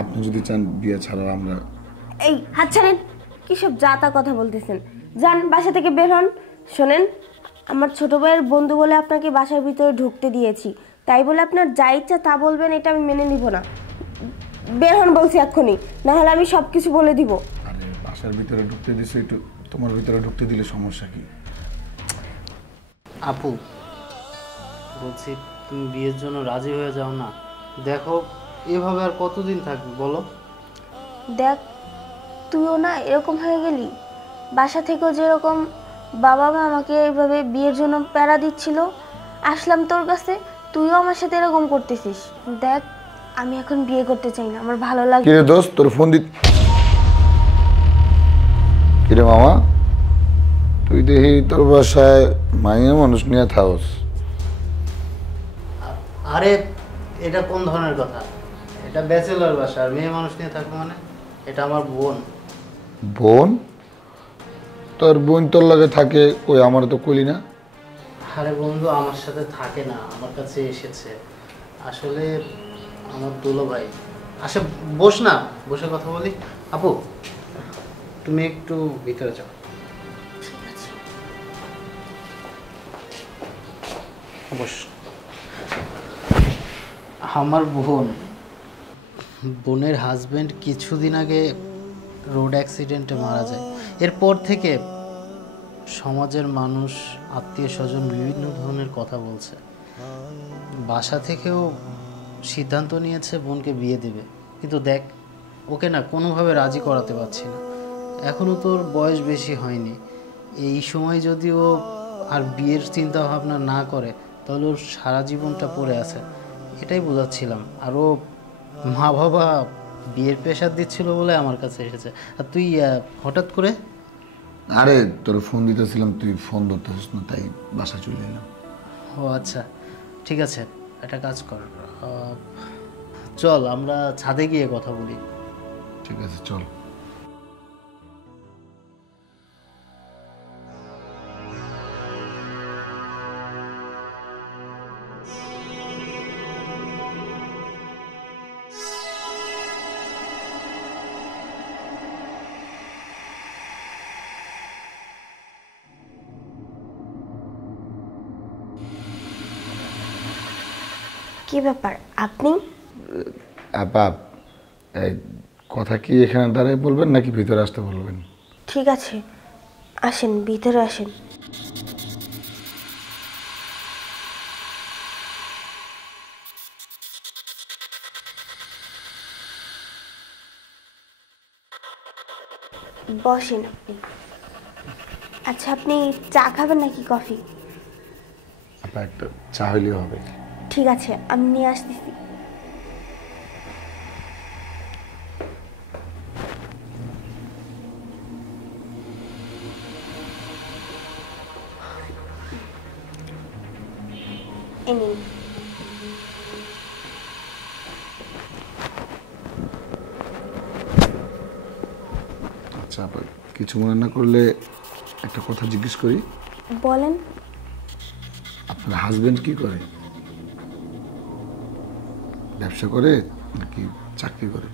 আপনি যদি চান বিয়ে ছাড়াও আমরা। এই হাত ছাড়েন, কি সব যা তা কথা বলতেছেন? যান বাসা থেকে বের হন। শোনেন, আমার ছোট ভাইয়ের বন্ধু বলে আপনাকে বাসার ভিতরে ঢুকতে দিয়েছি, তাই বলে আপনার যা ইচ্ছা তা বলবেন এটা আমি মেনে নিব না। বের হন বলছি এক্ষুনি, না হলে আমি সব কিছু বলে দিব। আরে বাসার ভিতরে ঢুকতে দিছে, একটু তোমার ভিতরে ঢুকতে দিলে সমস্যা কি? আপু বলছি, তুমি বিয়ের জন্য রাজি হয়ে যাও না। দেখো এভাবে আর কতদিন থাকবি বলো? দেখ, তুইও না এরকম হয়ে গেলি। বাসা থেকেও যেরকম বাবা মা আমাকে এইভাবে বিয়ের জন্য প্যারা দিচ্ছিল, আসলাম তোর কাছে, তুইও আমার সাথে এরকম করতেছিস। দেখ, আমি এখন বিয়ে করতে চাই না, আমার ভালো লাগে। কিরে দোস্ত, তোর ফোন দি। কিরে মামা, তুই দেখি তোর বাসায় মাইয়া মানুষ নিয়ে থাকস। আরে এটা কোন ধরনের কথা? এটা ব্যাচেলর বাসা, আর মেয়ে মানুষ নিয়ে থাকবো মানে? এটা আমার বোন। বোন? তোর বোন তোর লাগে থাকে, কই আমার তো কইলি না। আরে বন্ধু, আমার সাথে থাকে না, আমার কাছে এসেছে। আসলে আমার দুলো ভাই। আচ্ছা বস না, বসে কথা বলি। আপু তুমি একটু ভিতরে যাও। বস। আমার বোনের হাজবেন্ড কিছুদিন আগে রোড অ্যাক্সিডেন্টে মারা যায়। এরপর থেকে সমাজের মানুষ, আত্মীয় স্বজন বিভিন্ন ধরনের কথা বলছে। বাসা থেকেও সিদ্ধান্ত নিয়েছে বোনকে বিয়ে দেবে, কিন্তু দেখ ওকে না কোনোভাবে রাজি করাতে পারছি না। এখনও তোর বয়স বেশি হয়নি, এই সময় যদি ও আর বিয়ের চিন্তা ভাবনা না করে তাহলে ওর সারা জীবনটা পড়ে আছে, এটাই বোঝাচ্ছিলাম। আর ও মা বাবা বিয়ের প্রেশার দিচ্ছিল বলে আমার কাছে এসেছে। আর তুই হঠাৎ করে? আরে তোর ফোন দিতেছিলাম, তুই ফোন ধরতেছিস না, তাই বাসা চলে এলাম। ও আচ্ছা, ঠিক আছে, একটা কাজ কর, চল আমরা ছাদে গিয়ে কথা বলি। ঠিক আছে চল। কি ব্যাপার আপনি? আপা, এই কথা কি এখানে দাঁড়ায় বলবেন নাকি ভিতরে আসতে বলবেন? ঠিক আছে, আসেন ভিতরে আসেন। বসেন আপনি। আচ্ছা, আপনি চা খাবেন নাকি কফি? আপা একটা চা হইলেও হবে। ঠিক আছে, আমি নিয়ে আসতেছি। এই নিন। আচ্ছা আপা, কিছু মনে না করলে একটা কথা জিজ্ঞেস করি। বলেন। আপনার হাজবেন্ড কি করে? ব্যবসা করে নাকি চাকরি করে?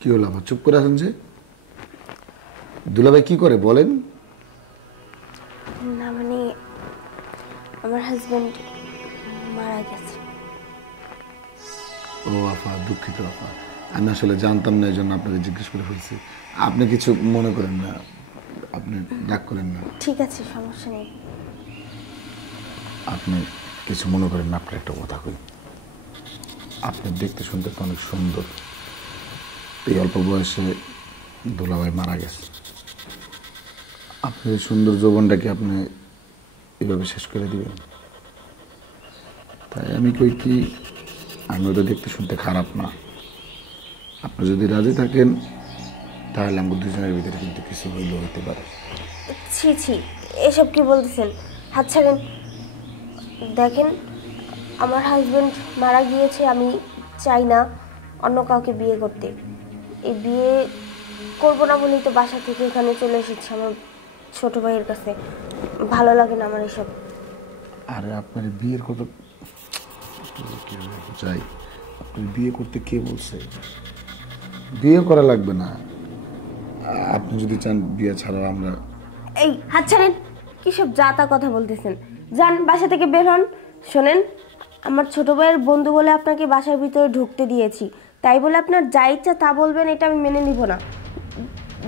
কি হলো আবার চুপ করে আছেন যে? দুলাভাই কি করে বলেন? না মানে, আমার হাজবেন্ড মারা গেছে। ও আপা, দুঃখিত আপা, আমি আসলে জানতাম না, এই জন্য আপনাকে জিজ্ঞেস করে ফেলছি। আপনি কিছু মনে করেন না, আপনি রাগ করেন না। ঠিক আছে, সমস্যা নেই। আপনি কিছু মনে করেন না, আপনার একটা কথা কই। আপনি দেখতে শুনতে তো অনেক সুন্দর, এই অল্প বয়সে দুলাভাই মারা গেছে। আপনি সুন্দর যৌবনটাকে আপনি এভাবে শেষ করে দিবেন? তাই আমি কই কি, আমি ওটা দেখতে শুনতে খারাপ না। আপনি যদি রাজি থাকেন তাহলে আমাদের দুজনের ভিতরে কিন্তু কিছু হইলেও হতে পারে। ছি ছি, এসব কি বলতেছেন? হাত ছাড়েন। দেখেন, আমার হাজবেন্ড মারা গিয়েছে, আমি চাই না অন্য কাউকে বিয়ে করতে। এই বিয়ে করব না বলেই তো বাসা থেকে এখানে চলে এসেছি আমার ছোট ভাইয়ের কাছে। ভালো লাগে না আমার এসব। আরে আপনার বিয়ের কথা কীভাবে চাই? আপনার বিয়ে করতে কে বলছে? বিয়ে করা লাগবে না। আপনি যদি চান বিয়ে ছাড়াও আমরা। এই হাত ছাড়েন, কি সব যা তা কথা বলতেছেন? যান বাসা থেকে বের হন। শোনেন, আমার ছোট ভাইয়ের বন্ধু বলে আপনাকে বাসার ভিতরে ঢুকতে দিয়েছি, তাই বলে আপনার যা ইচ্ছা তা বলবেন এটা আমি মেনে নিব না।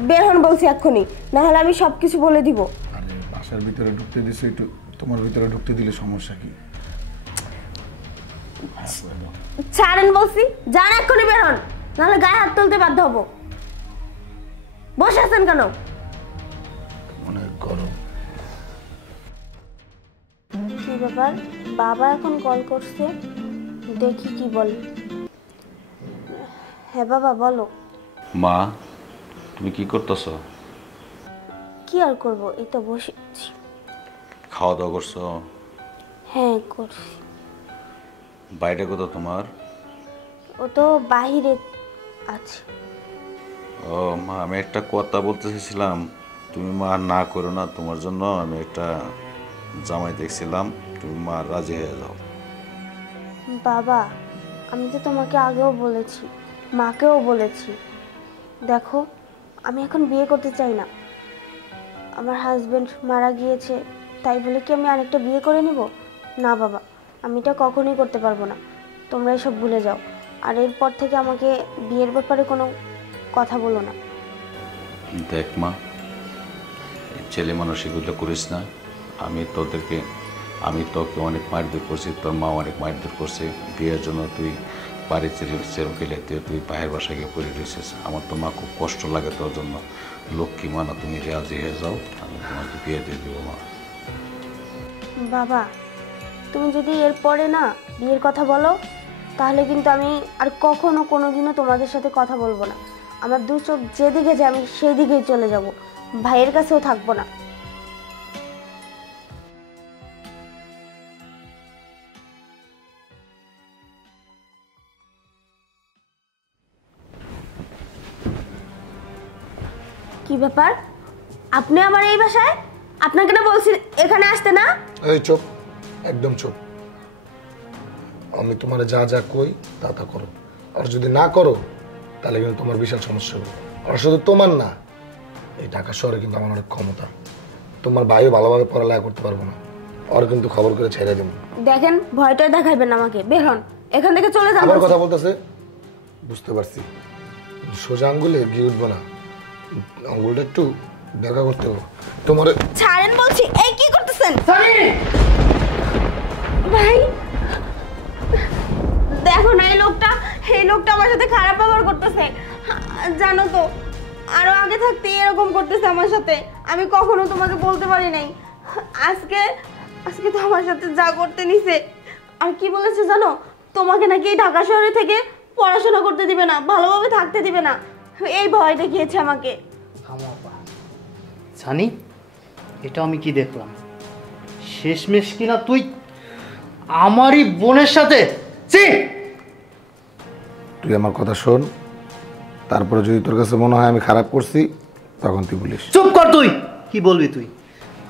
বের হন বলছি এক্ষুনি, না হলে আমি সব কিছু বলে দিব। আরে বাসার ভিতরে ঢুকতে দিছে, একটু তোমার ভিতরে ঢুকতে দিলে সমস্যা কি? ছাড়েন বলছি, যান এক্ষুনি বের হন, নাহলে গায়ে হাত তুলতে বাধ্য হবো। বসে আছেন কেন? অনেক গরম। কি ব্যাপার, বাবা এখন কল করছে, দেখি কি বলে। হ্যাঁ বাবা বলো। মা, তুমি কি করতেছো? কি আর করব, এই তো বসে আছি। খাওয়া দাওয়া করছো? হ্যাঁ করছি। বাইরে কোথাও তোমার? ও তো বাহিরে আছে। ও মা, আমি একটা কথা বলতে চাইছিলাম, তুমি মা না করো না, তোমার জন্য আমি একটা জামাই দেখছিলাম, তুমি মা রাজি হয়ে যাও। বাবা, আমি তো তোমাকে আগেও বলেছি, মাকেও বলেছি, দেখো আমি এখন বিয়ে করতে চাই না। আমার হাজবেন্ড মারা গিয়েছে, তাই বলে কি আমি আরেকটা বিয়ে করে নিব? না বাবা, আমি এটা কখনোই করতে পারবো না। তোমরা এসব ভুলে যাও, আর এরপর থেকে আমাকে বিয়ের ব্যাপারে কোনো কথা বলো না। দেখ মা, এই ছেলে মানুষ এগুলো করিস না। আমি তোকে অনেক মারধর করছি, তোর মা অনেক মারধর করছে, বিয়ের জন্য তুই বাড়ি ছেড়ে ফেলে তুই পায়ের বাসায় গিয়ে পড়ে রয়েছিস। আমার তো মা খুব কষ্ট লাগে তোর জন্য। লক্ষ্মী মা না, তুমি রাজি হয়ে যাও, আমি তোমাকে বিয়ে দিয়ে দেবো মা। বাবা, তুমি যদি এরপরে না বিয়ের কথা বলো, তাহলে কিন্তু আমি আর কখনো কোনোদিনও তোমাদের সাথে কথা বলবো না। আমার দু চোখ যেদিকে যায় আমি সেই দিকেই চলে যাব, ভাইয়ের কাছেও থাকবো না। কি ব্যাপার, আপনি আমার এই বাসায়? আপনাকে না বলছি এখানে আসতে না? এই চুপ, একদম চুপ। আমি তোমার যা যা কই তা তা করো, আর যদি না করো তাহলে কিন্তু তোমার বিশাল সমস্যা হবে। আর শুধু তোমার না, এই ঢাকা শহরে কিন্তু আমার অনেক ক্ষমতা। তোমার ভাইও ভালোভাবে পড়ালেখা করতে পারবো না, আর কিন্তু খবর করে ছেড়ে দেবো। দেখেন, ভয়টা দেখাইবেন না আমাকে, বের হন এখান থেকে, চলে যান। আমার কথা বলতেছে, বুঝতে পারছি। সোজা আঙ্গুলে গিয়ে উঠবো না, আঙ্গুলটা একটু দেখা করতে হবে তোমার। ছাড়েন বলছি। এই কি করতেছেন ভাই? দেখো না, এই লোকটা আমার সাথে খারাপ ব্যবহার করতেছে, জানো তো। আরো আগে থাকতে এরকম করতেছে আমার সাথে, আমি কখনো তোমাকে বলতে পারি নাই। আজকে তো আমার সাথে যা করতে নিছে। আর কি বলেছে জানো, তোমাকে নাকি এই ঢাকা শহরে থেকে পড়াশোনা করতে দিবে না, ভালোভাবে থাকতে দিবে না, এই ভয় দেখিয়েছে আমাকে। জানি এটা আমি কি দেখলাম? শেষমেশ কিনা তুই আমারই বোনের সাথে। তুই আমার কথা শোন, তারপরে যদি তোর কাছে মনে হয় আমি খারাপ করছি তখন তুই বলিস। চুপ কর। তুই কি বলবি? তুই,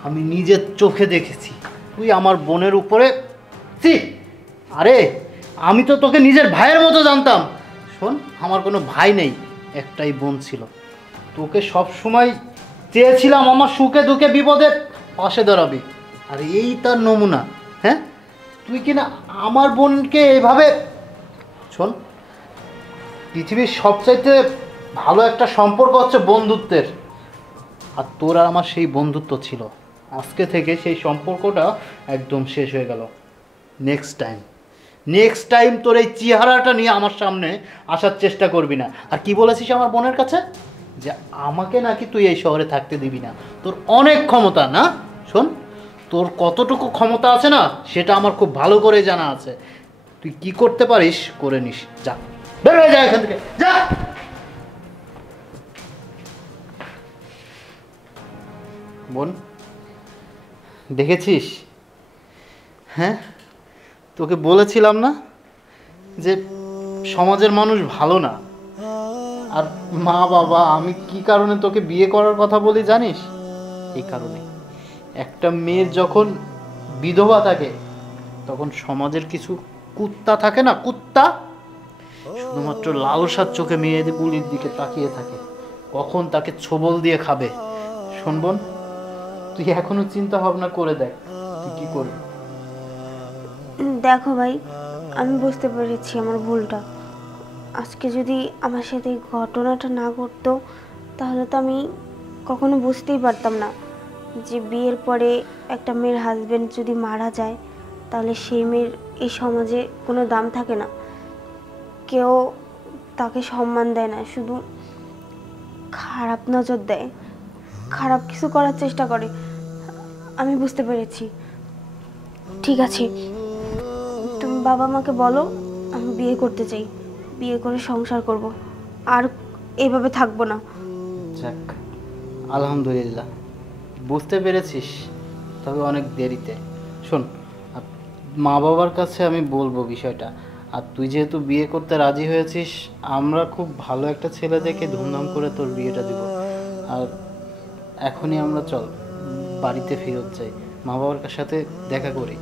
আমি নিজের চোখে দেখেছি তুই আমার বোনের উপরে। আরে আমি তো তোকে নিজের ভাইয়ের মতো জানতাম। শোন, আমার কোনো ভাই নেই, একটাই বোন ছিল। তোকে সব সময় চেয়েছিলাম আমার সুখে দুঃখে বিপদে পাশে দাঁড়াবি, আর এই তার নমুনা। হ্যাঁ, তুই কিনা আমার বোনকে এভাবে। শোন, পৃথিবীর সবচাইতে ভালো একটা সম্পর্ক হচ্ছে বন্ধুত্বের, আর তোর আর আমার সেই বন্ধুত্ব ছিল। আজকে থেকে সেই সম্পর্কটা একদম শেষ হয়ে গেল। নেক্সট টাইম তোর এই চেহারাটা নিয়ে আমার সামনে আসার চেষ্টা করবি না। আর কি বলেছিস আমার বোনের কাছে? যে আমাকে নাকি তুই এই শহরে থাকতে দিবি না। তোর অনেক ক্ষমতা না? শোন, তোর কতটুকু ক্ষমতা আছে না সেটা আমার খুব ভালো করে জানা আছে। তুই কি করতে পারিস করে নিস। যা, বের হয়ে যা এখান থেকে, যা। বোন, দেখেছিস? হ্যাঁ, তোকে বলেছিলাম না যে সমাজের মানুষ ভালো না। আর মা বাবা, আমি কি কারণে তোকে বিয়ে করার কথা বলি জানিস? এই কারণে, একটা মেয়ের যখন বিধবা থাকে, তখন সমাজের কিছু কুত্তা থাকে না, কুত্তা শুধুমাত্র লালসার চোখে মেয়েদের দিকে তাকিয়ে থাকে, কখন তাকে ছোবল দিয়ে খাবে। শোন বোন, তুই এখনো চিন্তা ভাবনা করে দেখ তুই কি করবি। দেখো ভাই, আমি বুঝতে পেরেছি আমার ভুলটা। আজকে যদি আমার সাথে এই ঘটনাটা না ঘটতো, তাহলে তো আমি কখনো বুঝতেই পারতাম না যে বিয়ের পরে একটা মেয়ের হাজবেন্ড যদি মারা যায়, তাহলে সেই মেয়ের এই সমাজে কোনো দাম থাকে না, কেউ তাকে সম্মান দেয় না, শুধু খারাপ নজর দেয়, খারাপ কিছু করার চেষ্টা করে। আমি বুঝতে পেরেছি। ঠিক আছে, তুমি বাবা মাকে বলো আমি বিয়ে করতে চাই, বিয়ে করে সংসার করব, আর এইভাবে থাকবো না। যাক, আলহামদুলিল্লাহ বুঝতে পেরেছিস, তবে অনেক দেরিতে। শোন, মা বাবার কাছে আমি বলবো বিষয়টা, আর তুই যেহেতু বিয়ে করতে রাজি হয়েছিস, আমরা খুব ভালো একটা ছেলে দেখে ধুমধাম করে তোর বিয়েটা দিব। আর এখনই আমরা চল বাড়িতে ফেরত যাই, মা বাবার সাথে দেখা করি।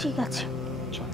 ঠিক আছে। চল।